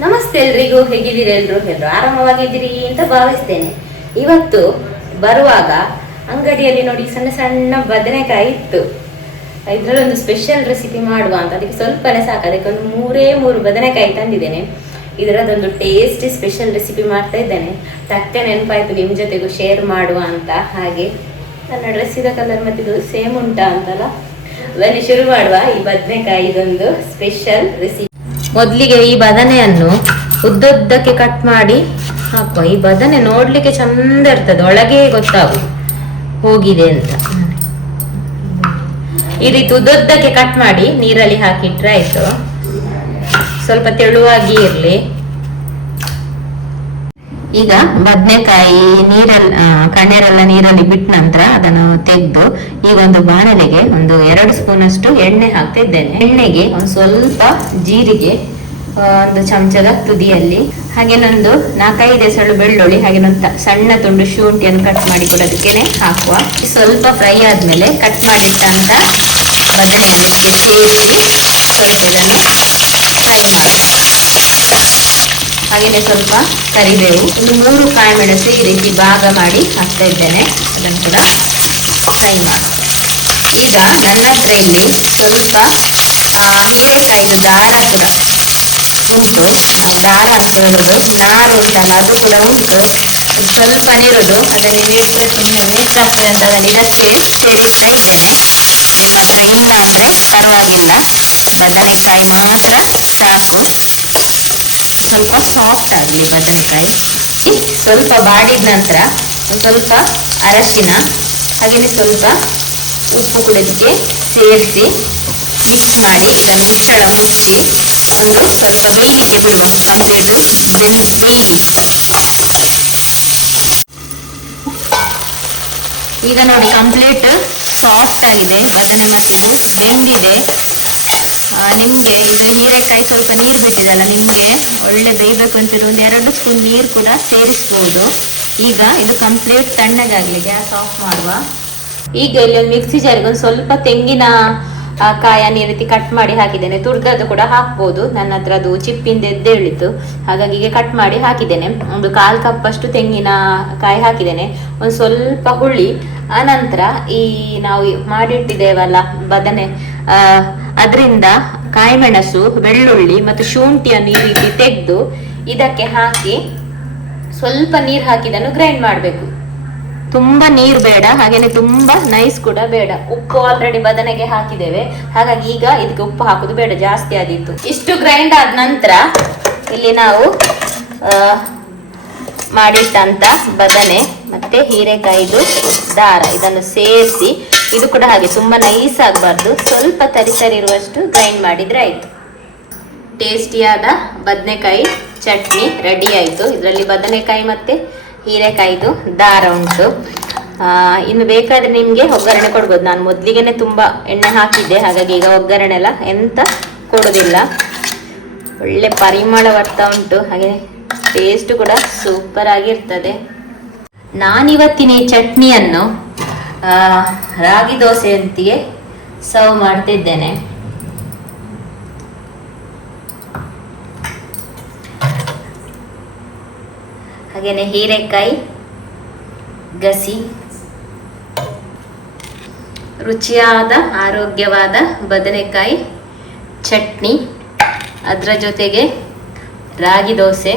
ನಮಸ್ತೆ ಎಲ್ರಿಗೂ, ಹೇಗಿದ್ದೀರಿ ಎಲ್ರು? ಎಲ್ರು ಆರಾಮವಾಗಿದ್ದೀರಿ ಅಂತ ಭಾವಿಸ್ತೇನೆ. ಇವತ್ತು ಬರುವಾಗ ಅಂಗಡಿಯಲ್ಲಿ ನೋಡಿ ಸಣ್ಣ ಸಣ್ಣ ಬದನೆಕಾಯಿ ಇತ್ತು. ಇದರಲ್ಲಿ ಒಂದು ಸ್ಪೆಷಲ್ ರೆಸಿಪಿ ಮಾಡುವ ಅಂತ. ಅದಕ್ಕೆ ಸ್ವಲ್ಪನೇ ಸಾಕು. ಅದಕ್ಕೆ ಒಂದು ಮೂರೇ ಮೂರು ಬದನೆಕಾಯಿ ತಂದಿದ್ದೇನೆ. ಇದರದೊಂದು ಟೇಸ್ಟಿ ಸ್ಪೆಷಲ್ ರೆಸಿಪಿ ಮಾಡ್ತಾ ಇದ್ದೇನೆ. ತಟ್ಟೆ ನೆನಪಾಯ್ತು ನಿಮ್ಮ ಜೊತೆಗೂ ಶೇರ್ ಮಾಡುವ ಅಂತ. ಹಾಗೆ ನನ್ನ ಡ್ರೆಸ್ಸಿದ ಕಲರ್ ಮತ್ತೆ ಇದು ಸೇಮ್ ಉಂಟಾ ಅಂತಲ್ಲ? ಬನ್ನಿ, ಶುರು ಮಾಡುವ ಈ ಬದನೆಕಾಯಿ ಇದೊಂದು ಸ್ಪೆಷಲ್ ರೆಸಿಪಿ ಮೊದಲಿಗೆ ಈ ಬದನೆಯನ್ನು ಉದ್ದುದ್ದಕ್ಕೆ ಕಟ್ ಮಾಡಿ ಹಾಕುವ. ಈ ಬದನೆ ನೋಡ್ಲಿಕ್ಕೆ ಚಂದ ಇರ್ತದೆ, ಒಳಗೆ ಗೊತ್ತಾಗು, ಹೋಗಿದೆ ಅಂತ. ಈ ರೀತಿ ಉದ್ದುದ್ದಕ್ಕೆ ಕಟ್ ಮಾಡಿ ನೀರಲ್ಲಿ ಹಾಕಿಟ್ರೆ ಆಯ್ತು. ಸ್ವಲ್ಪ ತೆಳುವಾಗಿ ಇರ್ಲಿ. ಈಗ ಬದನೆಕಾಯಿ ನೀರಲ್ಲಿ ಕಣ್ಣೀರೆಲ್ಲ ನೀರಲ್ಲಿ ಬಿಟ್ಟ ನಂತರ ಅದನ್ನು ತೆಗೆದು ಈಗ ಒಂದು ಬಾಣಲೆಗೆ ಒಂದು ಎರಡು ಸ್ಪೂನ್ ಅಷ್ಟು ಎಣ್ಣೆ ಹಾಕ್ತಿದ್ದೇನೆ. ಎಣ್ಣೆಗೆ ಒಂದು ಸ್ವಲ್ಪ ಜೀರಿಗೆ ಒಂದು ಚಮಚದ ತುದಿಯಲ್ಲಿ ಹಾಗೇನೊಂದು ನಾಲ್ಕೈದು ಎಸಳು ಬೆಳ್ಳುಳ್ಳಿ, ಹಾಗೆ ಸಣ್ಣ ತುಂಡು ಶುಂಠಿಯನ್ನು ಕಟ್ ಮಾಡಿ ಕೂಡ ಅದಕ್ಕೆ ಹಾಕುವ ಸ್ವಲ್ಪ ಫ್ರೈ ಆದ್ಮೇಲೆ ಕಟ್ ಮಾಡಿಟ್ಟಂತ ಬದನೆಯನ್ನು ಸೇರಿಸಿ ಸ್ವಲ್ಪ ಇದನ್ನು ಫ್ರೈ ಮಾಡುವ ಹಾಗೆಯೇ ಸ್ವಲ್ಪ ಕರಿಬೇವು, ಒಂದು ಮೂರು ಕಾಯಿ ಮೆಣಸು ಈ ರೀತಿ ಭಾಗ ಮಾಡಿ ಹಾಕ್ತಾ ಇದ್ದೇನೆ. ಅದನ್ನು ಕೂಡ ಫ್ರೈ ಮಾಡಿ ಈಗ ನನ್ನ ಹತ್ರ ಇಲ್ಲಿ ಸ್ವಲ್ಪ ಹೀರೆಕಾಯಿದು ದಾರ ಕೂಡ ಉಂಟು ದಾರ ಹೇಳೋದು ನಾರು ಉಂಟಲ್ಲ ಅದು ಕೂಡ ಉಂಟು ಸ್ವಲ್ಪ ಸುಮ್ಮನೆ ವೇಸ್ಟ್ ಆಗ್ತದೆ ಅಂತ ಅದನ್ನು ಇದಕ್ಕೆ ಸೇರಿಸ್ತಾ ಇದ್ದೇನೆ ನಿಮ್ಮ ಹತ್ರ ಇಲ್ಲ ಅಂದ್ರೆ ಪರವಾಗಿಲ್ಲ ಬದನೆಕಾಯಿ ಮಾತ್ರ ಸಾಕು. ಸ್ವಲ್ಪ ಸಾಫ್ಟ್ ಆಗಲಿ ಬದನೆಕಾಯಿ ಸ್ವಲ್ಪ ಬಾಡಿದ ನಂತರ ಸ್ವಲ್ಪ ಅರಶಿನ ಹಾಗೆಯೇ ಸ್ವಲ್ಪ ಉಪ್ಪು ಕೂಡ ಸೇರಿಸಿ, ಮಿಕ್ಸ್ ಮಾಡಿ ಇದನ್ನು ಮುಚ್ಚಳ ಮುಚ್ಚಿ ಒಂದು ಸ್ವಲ್ಪ ಬೇಯಲಿಕ್ಕೆ ಬಿಡುವ ಕಂಪ್ಲೀಟ್ ಬೆನ್ ಬೇಯಲಿ ಈಗ ನೋಡಿ ಕಂಪ್ಲೀಟ್ ಸಾಫ್ಟ್ ಆಗಿದೆ ಬದನೆ ಮತ್ತು ಇದು ಬೆಂದಿದೆ ನಿಮ್ಗೆ ಇದು ಹೀರೆಕಾಯಿ ಸ್ವಲ್ಪ ನೀರು ಬಿಟ್ಟಿದಲ್ಲ ನಿಮ್ಗೆ ಒಳ್ಳೆ ಬೇಯಬೇಕು ಅಂತಿರೋ ಒಂದು ಎರಡು ಸ್ಪೂನ್ ನೀರು ಕೂಡ ಸೇರಿಸ್ಬೋದು. ಈಗ ಇದು ಕಂಪ್ಲೀಟ್ ತಣ್ಣಗಾಗ್ಲಿ ಗ್ಯಾಸ್ ಆಫ್ ಮಾಡುವ. ಈಗ ಇಲ್ಲಿ ಒಂದು ಮಿಕ್ಸಿ ಜಾರಿಗೆ ಒಂದು ಸ್ವಲ್ಪ ತೆಂಗಿನ ಕಾಯನ್ನು ಈ ರೀತಿ ಕಟ್ ಮಾಡಿ ಹಾಕಿದ್ದೇನೆ. ತುರ್ದದ್ದು ಕೂಡ ಹಾಕ್ಬೋದು. ನನ್ನ ಹತ್ರ ಅದು ಚಿಪ್ಪಿಂದ ಎದ್ದೇಳಿತು ಹಾಗಾಗಿ ಈಗ ಕಟ್ ಮಾಡಿ ಹಾಕಿದ್ದೇನೆ. ಒಂದು ಕಾಲು ಕಪ್ಪಷ್ಟು ತೆಂಗಿನ ಕಾಯಿ ಹಾಕಿದ್ದೇನೆ. ಒಂದು ಸ್ವಲ್ಪ ಹುಳಿ. ಆನಂತರ ಈ ನಾವು ಮಾಡಿಟ್ಟಿದ್ದೇವಲ್ಲ ಬದನೆ ಅದರಿಂದ ಕಾಯಿಮೆಣಸು, ಬೆಳ್ಳುಳ್ಳಿ ಮತ್ತು ಶುಂಠಿಯನ್ನು ಈ ರೀತಿ ತೆಗೆದು ಇದಕ್ಕೆ ಹಾಕಿ ಸ್ವಲ್ಪ ನೀರು ಹಾಕಿದನ್ನು ಗ್ರೈಂಡ್ ಮಾಡಬೇಕು. ತುಂಬಾ ನೀರು ಬೇಡ, ಹಾಗೇನೆ ತುಂಬಾ ನೈಸ್ ಕೂಡ ಬೇಡ. ಉಪ್ಪು ಆಲ್ರೆಡಿ ಬದನೆಗೆ ಹಾಕಿದ್ದೇವೆ. ಹಾಗಾಗಿ ಈಗ ಇದಕ್ಕೆ ಉಪ್ಪು ಹಾಕುದು ಬೇಡ, ಜಾಸ್ತಿ ಆದಿತ್ತು ಇಷ್ಟು ಗ್ರೈಂಡ್ ಆದ ನಂತರ ಇಲ್ಲಿ ನಾವು ಮಾಡಿಟ್ಟಂತ ಬದನೆ ಮತ್ತೆ ಹೀರೆಕಾಯಿದು ದಾರ ಇದನ್ನು ಸೇರಿಸಿ, ಇದು ಕೂಡ ಹಾಗೆ ತುಂಬಾ ನೈಸ್ ಆಗಬಾರ್ದು. ಸ್ವಲ್ಪ ತರಿ ತರಿ ಇರುವಷ್ಟು ಗ್ರೈಂಡ್ ಮಾಡಿದ್ರೆ ಆಯ್ತು. ಟೇಸ್ಟಿಯಾದ ಬದನೆಕಾಯಿ ಚಟ್ನಿ ರೆಡಿ ಆಯಿತು. ಇದರಲ್ಲಿ ಬದನೆಕಾಯಿ ಮತ್ತೆ ಹೀರೆಕಾಯಿದು, ದಾರ ಉಂಟು. ಇನ್ನು ಬೇಕಾದ್ರೆ ನಿಮಗೆ ಒಗ್ಗರಣೆ ಕೊಡ್ಬೋದು. ನಾನು ಮೊದಲಿಗೆನೆ ತುಂಬ ಎಣ್ಣೆ ಹಾಕಿದ್ದೆ, ಹಾಗಾಗಿ ಈಗ ಒಗ್ಗರಣೆ ಎಲ್ಲ ಎಂತ ಕೊಡೋದಿಲ್ಲ. ಒಳ್ಳೆ ಪರಿಮಳ ಬರ್ತಾ ಉಂಟು, ಹಾಗೆ ಟೇಸ್ಟ್ ಕೂಡ ಸೂಪರ್ ಆಗಿರ್ತದೆ. ನಾನಿವತ್ತಿನ ಈ ಚಟ್ನಿಯನ್ನು ರಾಗಿ ದೋಸೆಯೊಂದಿಗೆ ಸರ್ವ್ ಮಾಡ್ತಿದ್ದೇನೆ. ಹಾಗೇನೆ ಹೀರೆಕಾಯಿ ಗಸಿ. ರುಚಿಯಾದ ಆರೋಗ್ಯವಾದ ಬದನೆಕಾಯಿ ಚಟ್ನಿ. ಅದರ ಜೊತೆಗೆ ರಾಗಿ ದೋಸೆ.